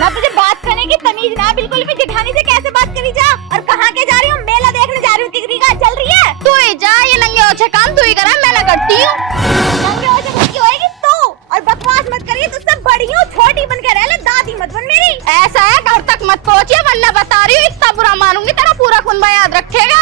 ना तुझे बात करने की तमीज ना बिल्कुल भी। जेठानी से कैसे बात करी जा। और कहाँ के जा रही हूँ? मेला देखने जा रही हूँ। तिगरी का चल रही है। तू ही जा, ये नंगे ओछे काम तू ही करा, मैं ना करती हूँ। नंगे ओछे खुद की होएगी तू। और बकवास मत करिए, तुझसे बड़ी हूँ, छोटी बन के रह ले, दादी मत बन मेरी। ऐसा है, घर तक मत पहुँचिए वरना बता रही हूँ इतना बुरा मारूंगी तेरा पूरा कुनबा याद रखेगा।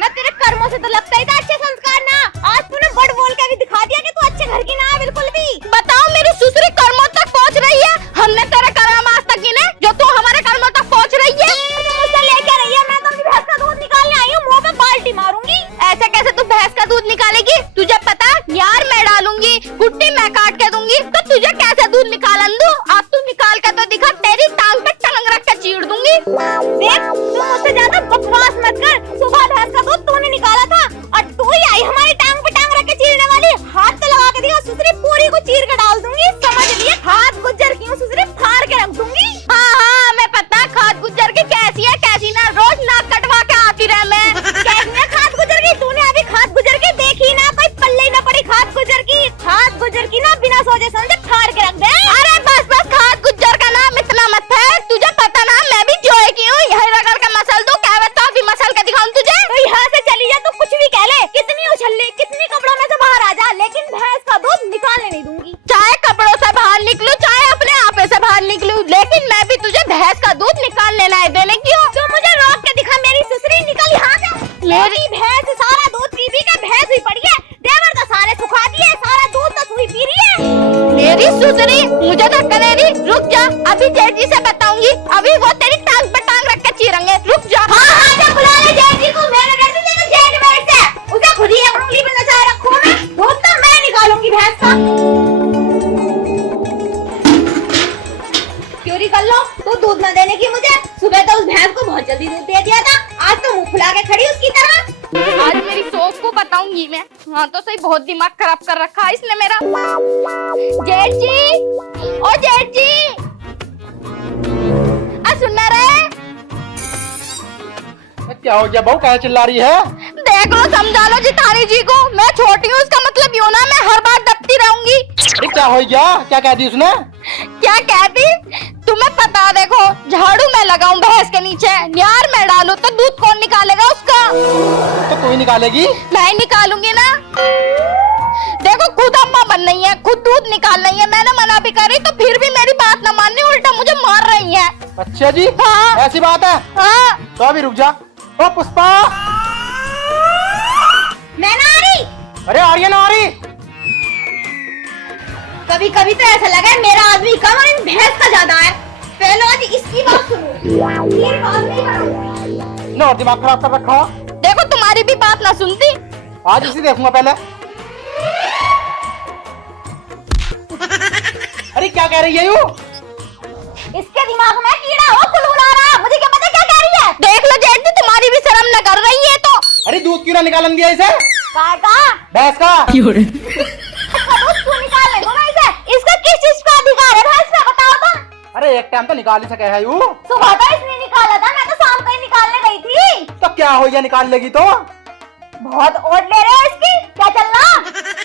ना तेरे कर्मों से तो लगता ही था अच्छे संस्कार ना। आज तूने बड़ बोल के भी दिखा दिया कि तू अच्छे घर की ना है बिल्कुल भी। बताओ मेरी सुसरी कर्मों तक पहुँच रही है? हमने तेरे कर्म आज तक गिने जो तू हमारे कर्मों तक पहुँच रही है? मुझसे लेके रही है, मैं तो अपनी भैंस का दूध निकालने आई हूँ, मुँह पे बाल्टी मारूंगी। ऐसे कैसे तू भैंस का दूध निकालेगी? तुझे पता यार मैं डालूंगी, गुट्टी मैं काट के दूंगी, तो तुझे कैसे दूध निकालन दूं? अब तू निकाल के तो दिखा, तेरी टांग पे टांग रख के चीर दूंगी। देख तू मुझसे ज्यादा बकवास मत कर। सुबह भैंस का दूध तूने निकाला था और तू ही आई हमारी टांग पे टांग रख के चीरने वाली। हाथ तो लगा के दिया, सुसरी पूरी को चीर के डाल दूंगी, समझ लिए? हाथ गुज्जर की हूँ, सुसरी फाड़ के रख दूंगी। हाँ मैं पता खाद गुज्जर की कैसी है कैसी ना, रोज नाक कटवा के आती रहे मैं। कैसी है खाद गुजर की? तूने अभी खाद गुजर की देखी ना? कोई पल्ले ही ना पड़ी खाद गुजर की। खाद गुजर की ना बिना सोचे समझे फाड़ के रख दे। अरे बस खाद गुज्जर का नाम इतना मत है, तुझे पता ना मैं भी जोए की हूँ, यही रगड़ के मसल दूं, क्या बताओ भी मसल के दिखाऊं तुझे? तो यहाँ से चली जा तो कुछ भी कह ले, कितनी उछल ले, कितनी कपड़ों में से बाहर आ जा, लेकिन भैंस का दूध निकालने नहीं दूंगी। चाहे कपड़ों से बाहर निकलूं, चाहे अपने आपे से बाहर निकलूं, लेकिन मैं भी तुझे भैंस का दूध निकालने ना देने क्यों? तो मुझे रोक के दिखा मेरी सुसरी, निकल यहाँ से। मेरी भैंस सारा दूध पी पी के भैंस हुई पड़ी है, देवर तो सारे सुखा दिए, सारा दूध तो तू ही पी रही है। मेरी सुसरी मुझे धक्का दे रही, रुक जा, अभी जेठ जी से बताऊंगी, अभी वो तेरी टांग पे टांग रख के चीरेंगे, रुक जा। हाँ जा बुला ले जेठ जी को, मैंने कैसे तेरे जेठ बैठ से उसे खुद ही उंगली में नचा रखूं मैं, दूध तो मैं निकालूंगी भैंस का। चोरी कर लो, तू दूध न देने की मुझे, सुबह तो उस भैंस को बहुत जल्दी दूध दे दिया था, आज तो मुंह फुला के खड़ी उसकी तरह। आज मेरी सोच को बताऊंगी मैं। हाँ तो सही, बहुत दिमाग खराब कर रखा है इसने मेरा। जेठ जी, ओ जेठ जी, सुनना रहे? क्या हो गया बहू, कहाँ चिल्ला रही है? देख लो, समझा लो जिठानी जी को, मैं छोटी हूँ इसका मतलब यूँ ना मैं हर बार दबती रहूंगी। अरे क्या हो गया, क्या कह दी उसने? क्या कहती? तुम्हें पता, देखो झाड़ू मैं लगाऊं भैंस के नीचे, न्यार मैं डालूं तो दूध कौन निकालेगा उसका? तो तू ही निकालेगी? मैं ही निकालूंगी ना। देखो खुद अम्मा बन रही है, खुद दूध निकाल रही है, मैंने मना भी करी तो फिर भी मेरी बात न माननी, उल्टा मुझे मार रही है। अच्छा जी, हाँ ऐसी बात है? हाँ। तो अभी रुक जा। ओ पुष्पा, मैं ना आ रही। अरे आ रही है ना आ रही? कभी कभी तो ऐसा लगा है मेरा आदमी कम और इन भैंस का ज्यादा है। पहले आज इसकी बात सुनो, फिर बात नहीं करूंगी। ना और दिमाग खराब कर रखा। देखो तुम्हारी भी बात ना सुनती। आज इसी देखूंगा पहले। अरे क्या कह रही है यू? इसके दिमाग में कीड़ा हो कुलबुला रहा, मुझे क्या पता क्या कह रही है। देख लो जेठ जी, तुम्हारी भी शर्म न कर रही है तो। अरे दूध क्यों ना निकालन दिया इसे? भैंस का दूध क्यों निकालने दूं मैं इसे? इसका किस चीज का अधिकार है भैंस में, बताओ तुम। अरे एक टाइम तो निकाल ही सके है यू। सुबह तो इसने निकाला था, मैं तो शाम को ही निकालने गई थी। तो क्या हो गया, निकाल लेगी तो? बहुत ओट ले रहे हो इसकी, क्या चल रहा?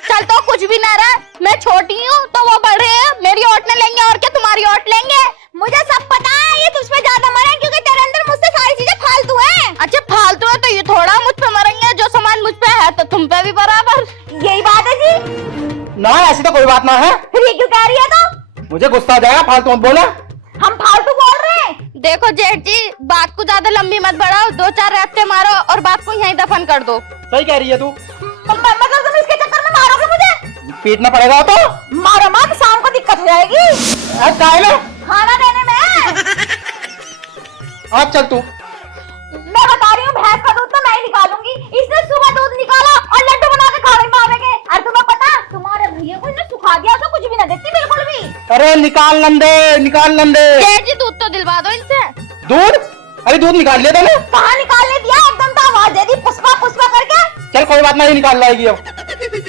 चल तो कुछ भी ना रहा, मैं छोटी हूँ तो वो बड़े हैं, मेरी ओट न लेंगे और क्या तुम्हारी ओट लेंगे? मुझे सब पता है, ये तुझ पे ज्यादा मरे क्योंकि तेरे अंदर मुझसे सारी चीजें फालतू हैं। अच्छा फालतू है तो ये थोड़ा मुझ पे मरेंगे, जो सामान मुझ पे है तो तुम पे भी बराबर। यही बात है जी। ना ऐसी तो कोई बात ना है। फिर ये क्यों कह रही है तो? मुझे गुस्सा आ जाएगा, फालतू मत बोले। हम फालतू बोल रहे हैं। देखो जेठ जी, बात को ज्यादा लंबी मत बढ़ाओ, 2-4 रफ्ते मारो और बात को यहीं दफन कर दो। सही कह रही है तू। मतलब तुम इसके चक्कर में मारोगे मुझे? पीटना पड़ेगा तो? मारो मत, शाम को दिक्कत हो जाएगी खाना देने में। आज चल तू। मैं बता रही हूँ भैंस का दूध तो मैं ही निकालूंगी। इसने सुबह दूध निकाला और लड्डू बना के खा रही मामे के। और तुम्हें पता, तुम्हारे भैया को इसने सुखा दिया तो कुछ भी न देती बिल्कुल भी। अरे निकाल नंदे, निकाल नंदे। जेठ जी दूध तो दिलवा दो इनसे। दूध? अरे दूध निकाल लिया तूने? कहाँ निकालने दिया, एकदम तो आवाज दे दी पुष्पा पुष्पा करके। चल कोई बात नहीं, निकाल लाएगी अब।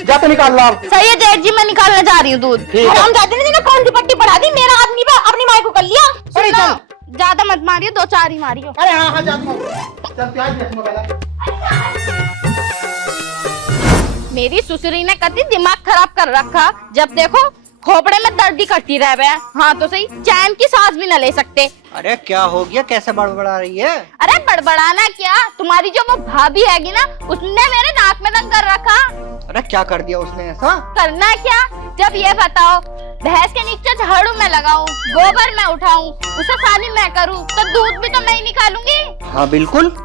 जा तो निकाल ला। सही है जेठ जी, मैं निकालने जा रही हूँ दूध। हम जाते नहीं, कौन सी पट्टी पढ़ा दी, मेरा आदमी पे अपनी माई को कर लिया। अरे चल, ज्यादा मत मारियो, 2-4 ही मारियो। अरे हाँ हाँ जा चल, प्याज देखूंगा पहले। मेरी सुसरी ने कभी दिमाग खराब कर रखा, जब देखो खोपड़े में दर्द ही करती रह बे। हाँ तो सही, चैन की सांस भी न ले सकते। अरे क्या हो गया, कैसे बड़बड़ा रही है? अरे बड़बड़ाना क्या, तुम्हारी जो वो भाभी हैगी ना, उसने मेरे नाक में दम कर रखा। अरे क्या कर दिया उसने ऐसा? करना क्या, जब ये बताओ भैंस के नीचे झाड़ू मैं लगाऊं, गोबर मैं उठाऊं, उसे सानी मैं करूं, तो दूध भी तो मैं ही निकालूंगी। हाँ बिल्कुल।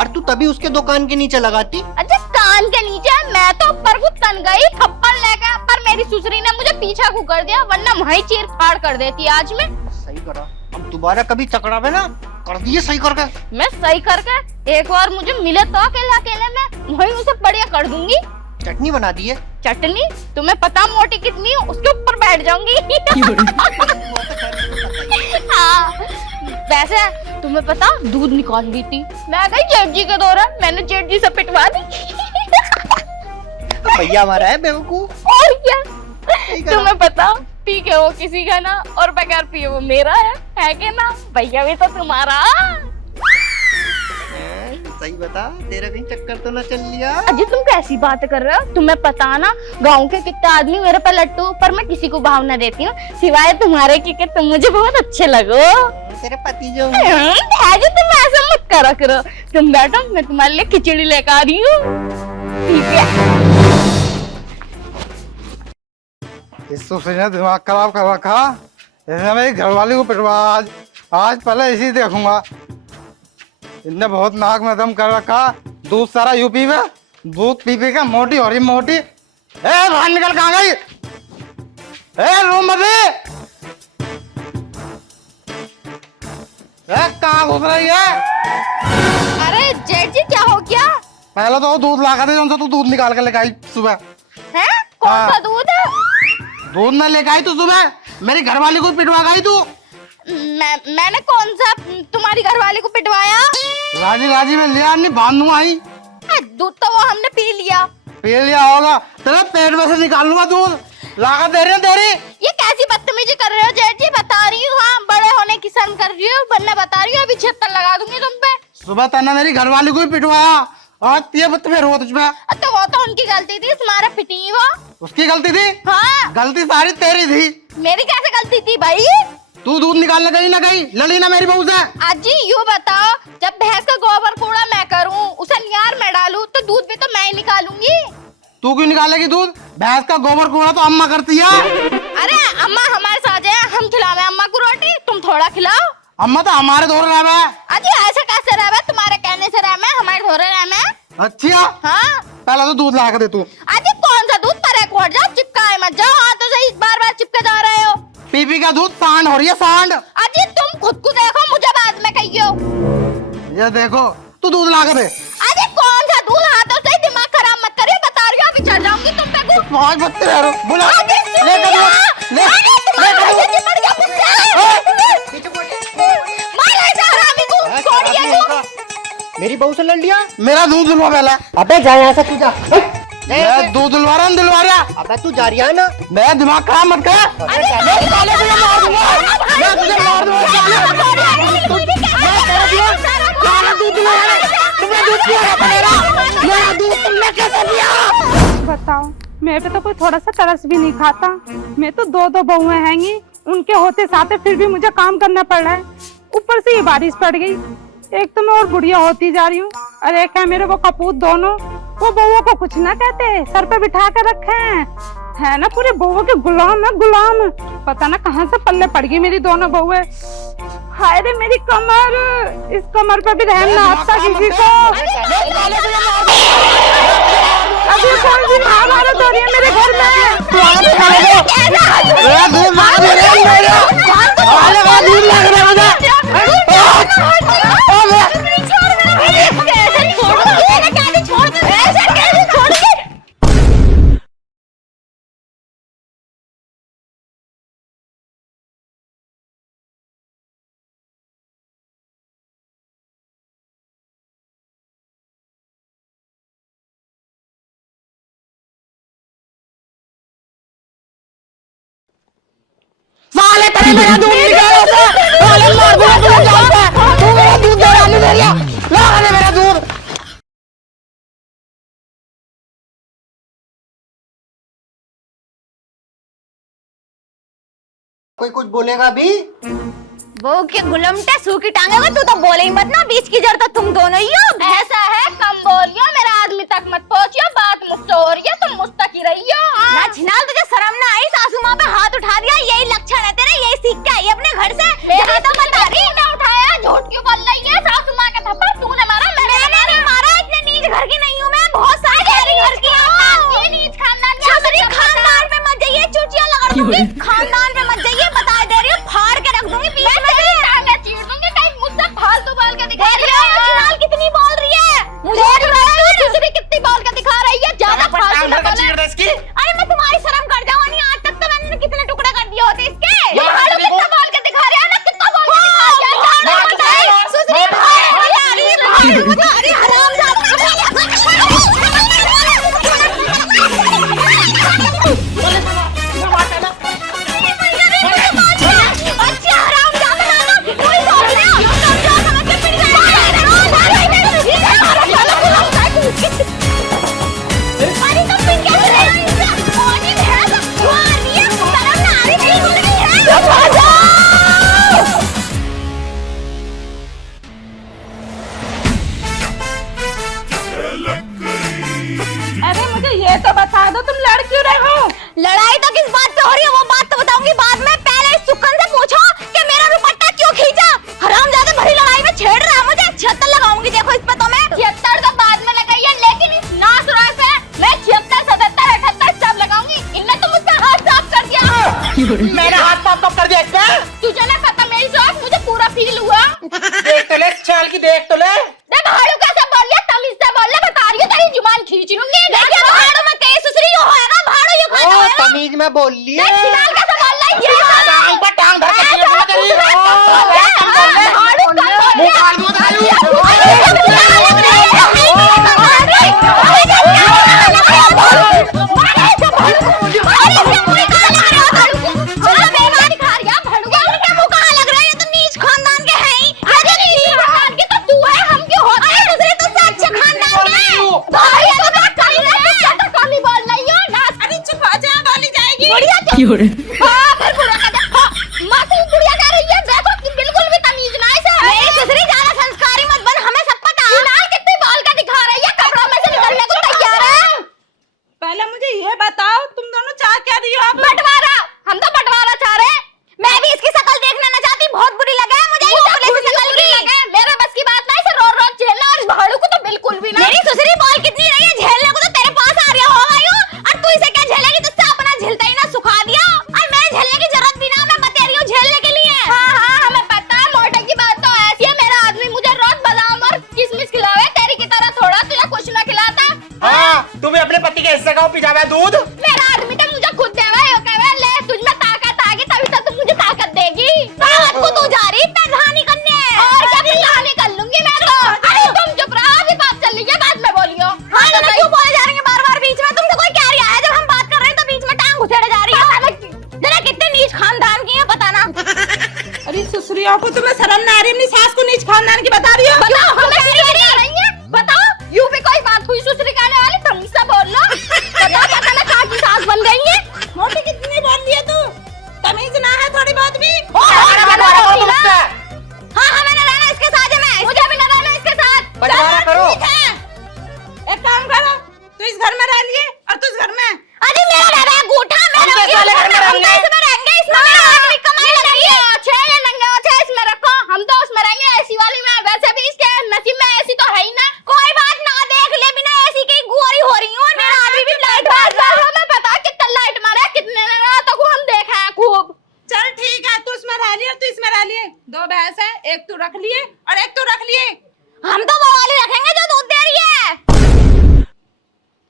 और तू तभी उसके दुकान के नीचे लगाती। अच्छा कान के नीचे, मैं तो ऊपर को तन गई थप्पड़ लेकर, पर मेरी सुसरी ने मुझे पीछा को कर दिया, वरना वहीं चीर फाड़ कर देती आज मैं। सही करा, अब दोबारा कभी चकरावे ना, कर दिए सही करके। मैं सही करके, एक बार मुझे मिले तो अकेले अकेले में वहीं उसे बढ़िया कर दूंगी। चटनी बना दी है। चटनी? तुम्हें पता मोटी कितनी हूँ, उसके ऊपर बैठ जाऊंगी। हाँ, वैसे तुम्हें पता दूध निकाल दी थी, मैं गई जेठ जी के दौरान, मैंने जेठ जी से पिटवा दी। भैया हमारा है बेवकूफ। और क्या, तुम्हें पता पी के वो किसी का ना, और बगैर पिए वो मेरा है कि ना? भैया भी तो तुम्हारा। सही बता, तेरा कहीं चक्कर तो ना चल लिया? अजी तुम कैसी बात कर रहे हो, तुम्हें पता ना गांव के कितने आदमी मेरे पे लट्टू, पर मैं किसी को भाव न देती हूँ सिवाय तुम्हारे, क्योंकि तुम मुझे बहुत अच्छे लगो। तेरे पति जो अजी तुम ऐसा मत करा करो, तुम बैठो, मैं तुम्हारे लिए खिचड़ी लेकर आ रही हूँ। ठीक है। इस ने दिमाग खराब कर रखा, इसने मेरी घरवाली को पिटवा। आज पहले इसी देखूंगा। इनने बहुत नाक में दम कर रखा, दूध सारा यूपी में, दूध पी पी के मोटी हो रही मोटी। ए बाहर निकल, कहाँ गई? ए रूम में कहाँ घुस रही है? अरे जेठ जी क्या हो गया? पहले तो वो दूध ला कर दे, उनसे तू दूध निकाल के लेके आई सुबह। है कौन सा हाँ। दूध है? दूध ना लेके आई तू सुबह, मेरी घरवाली को पिटवा गई तू। मैंने कौन सा तुम्हारी घरवाली को पिटवाया? राजी राजी में लिया नहीं, बांधू आई। दूध तो वो हमने पी लिया। पी लिया होगा, तेरे पेट में से निकाल लूंगा दूध, लाकर दे रही है तेरी। ये कैसी बदतमीजी कर रहे हो जेठ जी? बता रही हूँ, हाँ बड़े होने की शर्म कर रही हो, वरना बता रही हूँ अभी 76 लगा दूंगी तुम पे। सुबह तन्ना मेरी घरवाली को ही पिटवाया, आज ये बदतमीज रो तुझ पे। तो वो तो उनकी गलती थी, तुम्हारा पिटी वो। उसकी गलती थी? हाँ। गलती सारी तेरी थी। मेरी कैसे गलती थी भाई? तू दूध निकालने गई ना गई, लड़ी ना मेरी बहू से। अजी यूँ बताओ, जब भैंस का गोबर कूड़ा मैं करूँ, उसे नियार में डालूं, तो दूध भी तो मैं ही निकालूंगी। तू क्यों निकालेगी दूध? भैंस का गोबर कूड़ा तो अम्मा करती है। अरे अम्मा हमारे साथ है, हम खिलावे अम्मा को रोटी, तुम थोड़ा खिलाओ। अम्मा तो हमारे दौर रहा है। अजी ऐसे कैसे रहे, तुम्हारे कहने से रहे, हमारे धोरे रहे। अच्छा हाँ, पहले तो दूध ला के दे तू। अजी कौन सा दूध? परे को हट जाओ, चिपकाए मत जाओ, हाँ तो सही, बार बार चिपके जा रहे हो। पीपी का दूध सांड हो रही है, सांड। अजी तुम खुद को देखो, मुझे बाद में कहियो। ये देखो, तू दूध ला के दे। अजी कौन सा दूध? हाँ तो सही, दिमाग खराब मत करियो, बता रही हो अभी चढ़ जाऊंगी तुम पे को। बहुत बत्ती रह रहा, बुला अजी सुनिए, ले अजी मर गया मारे जा रहा अभी को, छोड़िए को। मेरी बहू से लड़ लिया। मेरा दूध दिलवा पहले। अबे जा यहाँ से, तू जा। मैं दूध दिलवा रहा हूँ, दिलवा रहा। अबे तू जा रही है ना। मैं दिमाग खराब मत कर। मैं साले तुझे मार दूंगा, मैं तुझे मार दूंगा साले। दूध दिलवा रहा, तुमने दूध पिया था मेरा दूध तुमने कैसे पिया? बताओ, मेरे पे तो कोई थोड़ा सा तरस भी नहीं खाता। मैं तो दो दो बहुएं हैंगी, उनके होते साथे फिर भी मुझे काम करना पड़ रहा है। ऊपर से ये बारिश पड़ गई, एक तो मैं और बुढ़िया होती जा रही हूँ, और एक है मेरे वो कपूत दोनों, वो बहुओं को कुछ ना कहते, सर पे बिठा कर रखे है ना, पूरे बहुओं के गुलाम है, गुलाम। पता ना कहाँ से पल्ले पड़ गई मेरी दोनों बहुएं। हाय रे मेरी कमर, इस कमर पे भी रहम ना आता किसी को। अभी कौन सी महाभारत हो रही है मेरे घर में? साले तेरे मेरा दूध निकालो, साले मार दूंगा तुझे जान पे। तू मेरा दूध दे रहा नहीं दे रहा, ला के मेरा दूध। कोई कुछ बोलेगा भी? वो के गुलमटे सूखी टांगेगा, तू तो बोले ही मत ना, बीच की जड़ तो तुम दोनों ही हो। ऐसा है, कम बोलियो, मेरा आदमी तक मत पहुंचियो, बात मुझसे हो रही है, तुम मुझ तक ही रहियो। ना छिनाल, तुझे शर्म ना आई? सासू माँ पे हाथ उठा दिया, यही लक्षण है तेरे, यही सीख के आई अपने घर से। यहाँ तो बता रही तूने उठाया, झूठ क्यों बोल रही है? सासू माँ का थप्पड़ तूने मारा, मैंने नहीं मारा, इतने नीच घर की नहीं हूँ मैं, बहुत सारे घर की हूँ। ये नीच खानदान खानदान पे मत जाइए, चूचियां लगा दूंगी, खानदान पे मत जाइए, बता दे रही हूँ, फाड़ के रख दूंगी बीच में से। टांगे चीर दूंगी, कहीं मुझसे फालतू बोल के दिखा देख रहे हो छिनाल कितनी बोल रही है? मुझे देख रहे हो दूसरी कितनी बोल के दिखा रही है, ज्यादा फालतू ना बोले। चीर दे इसकी। अरे मैं तुम्हारी शर्म कर जाऊँ नहीं, आज तक तो मैंने कितने टुकड़े कर दिए होते इसके। ये भाड़ू कितना बोल के दिखा रही है ना, कितना बोल के दिखा रही है? सुसरी भाई, हरामजादा। अच्छा हरामजादा ना, कोई बात नहीं, समझो समझ के पिट गए। अरे तुम पिट कैसे रहे हो इनसे? पानी भैंस मार रही है, शर्म ना आ रही मेरी गुलरी है? भागो! अरे मुझे ये तो बता दो, तुम लड़ क्यों रहे हो? लड़ाई तो किस बात पे हो रही है वो बात तो बताऊंगी बाद में, पहले इस सुकन से पूछो कि मेरा दुपट्टा क्यों खींचा। हरामजादा भरी लड़ाई में छेड़ रहा है मुझे, 76 लगाऊंगी देखो इस पे तो मैं। 76 तो बाद में लगाई है, लेकिन इस नासुरा से मैं 76, 77, 78 सब लगाऊंगी। इनने तो मुझसे हाथ साफ कर दिया। मैंने हाथ पाप कब कर दिया इस पे? तुझे ना पता, मेरी शौक मुझे पूरा फील हुआ। देख तो ले इस चाल की, देख तो ले। देख भाड़ू कैसे बोल लिया, तमीज से बोल ले, बता रही हूँ तेरी जुबान खींच लूंगी। देखिए भाड़ू में तेज सुसरी हो होएगा, भाड़ू ये खाता ओ होएगा। तमीज में बोल लिए। देख छिनाल कैसे बोल रही है। टांग पर टांग धर के चीर दूंगा तेरी। मुंह फाड़ दूंगा बिल्कुल भी तमीज ना है। मेरी सुसरी ज्यादा संस्कारी मत बन, हमें सब पता। छिनाल कितनी बोल के दिखा रही है, कमरों में से निकलने को तैयार है। पहले मुझे ये बताओ, तुम दोनों चाह क्या रही हो? आप बंटवारा, हम तो बंटवारा चाह रहे हैं। मैं भी इसकी शक्ल देखना ना चाहती, बहुत बुरी लगे मुझे ये पुलिस की शक्ल की। मेरे बस की बात नहीं, इसे रोज रोज झेलना, और इस भाड़ू को तो बिल्कुल भी ना। मेरी सुसरी बोल कितनी रही है, झेलने को तो तेरे पास आ रहा होगा यूं, और तू इसे क्या झेलेगी? तुझसे अपना झेलता ही ना सुखा दिया, और मैंने झेलने की जरूरत भी ना, मैं बता रही हूँ झेलने के लिए। हाँ हाँ हमें पता है, मोटे की बात तो ऐसी है, मेरा आदमी मुझे रोज बादाम और किशमिश खिलावे, तेरी की तरह थोड़ा तुझे कुछ ना खिलाता। हाँ तुम्हें अपने पति के हिस्से का पिजावा दूध। मेरा आदमी तो मुझे खुद देवा है, कहे ले तुझ में ताकत आ गई, तभी तो तुम मुझे ताकत देगी। ताकत को तू जा रही पैधानी करने, और क्या पिलानी कर लूंगी मैं तो। अरे तुम चुप रहो, अभी बात चल रही है, बाद में बोलियो। हाँ तो क्यों बोले जा रही है बार-बार बीच में? तुमसे कोई कह रहा है जब हम बात कर रहे हैं तो बीच में टांग घुसेड़े जा रही है? जरा कितने नीच खानदान की है बताना। अरे सुसरियों को तुम्हें शर्म ना आ रही? अपनी सास को नीच खानदान की बता रही हो? बताओ हमें क्या कह रही है, बताओ। यूं भी कोई बात हुई सुसरी कहने वाली, तुम से बोल लो। बताओ क्या मैं कहाँ की सास बन गई है? मोटी कितनी बोल रही है तू? तमीज ना है थोड़ी बहुत भी? हाँ हमें न रहना इसके साथ है, मैं मुझे भी न रहना इसके साथ। बंटवारा करो। एक काम करो, तू इस घर में रह लिए और तू इस घर में। अरे मेरा रह रहा है गूठा, हम मैं कैसे वाले घर में रहेंगे? इसमें रहेंगे, इसमें मेरा आदमी कमाई लगी है। अच्छे नंगे अच्छे इसमें रखो, हम तो उसमें रहेंगे ऐसी वाली में। वैसे भी इसके नसीब में ऐसी तो है ही ना। कोई बात ना, देख ले बिना ऐसी की गोरी हो रही हूँ, और मेरा आदमी भी लाइट मार रहा है। हमें पता कितना लाइट मारा, कितने ने रातों को हम देखा है खूब। चल ठीक है, तू इसमें रह लिए और तू इसमें रह लिए। दो भैंस है, एक तू रख लिए और एक तू रख लिए। हम तो वो वाली रखेंगे जो दूध दे रही है।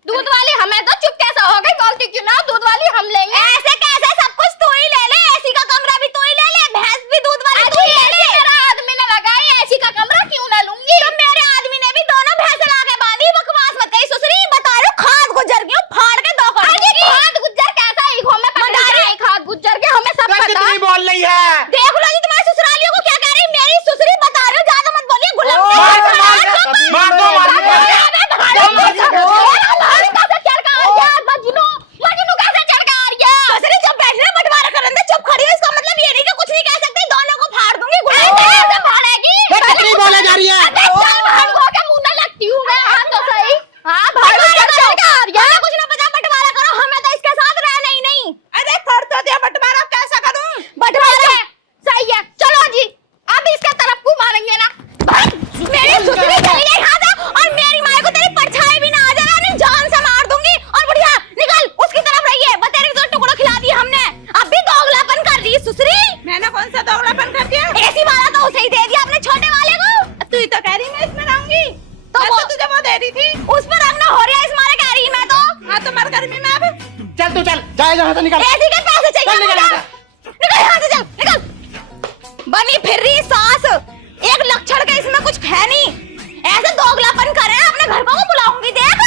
दूध वाली हमें तो चुप कैसा हो गई, बोलती क्यों ना, दूध वाली हम लेंगे। ऐसे कैसे? सब कुछ तू ही ले ले, एसी का कमरा भी तू ही ले ले, भैंस भी दूध वाली तू ही ले ले। मेरा आदमी ने लगाई, ऐसी का कमरा क्यों ना लूंगी? तो मेरे आदमी ने भी दोनों भैंसे ला के बांधी, बकवास मत करी सुसरी, बता रही हूँ खाद गुजर गई, फाड़ के दो कर दूंगी। खाद गुज्जर कैसा है, हमें पता है खाद गुज्जर के, हमें सब पता कितनी है। बोल रही है? देख लो जी तुम्हारी ससुरालियों को क्या कह रही है, मेरी सुसरी बता रही हूँ, ज्यादा मत बोलिए। गुलाम मजनू कैसे चढ़ कर आ रही है? सुसरी चुप बैठ ले, बंटवारा करने दे, चुप खड़ी हो, इसका मतलब पैसे यहाँ से निकाल। ऐसी के पैसे चाहिए चल, निकल मुझे। यहाँ निकल यहाँ से, चल निकल। बनी फिर रही सास, एक लक्षण का इसमें कुछ है नहीं, ऐसे दोगलापन कर रहे हैं। अपने घर को बुलाऊंगी देख।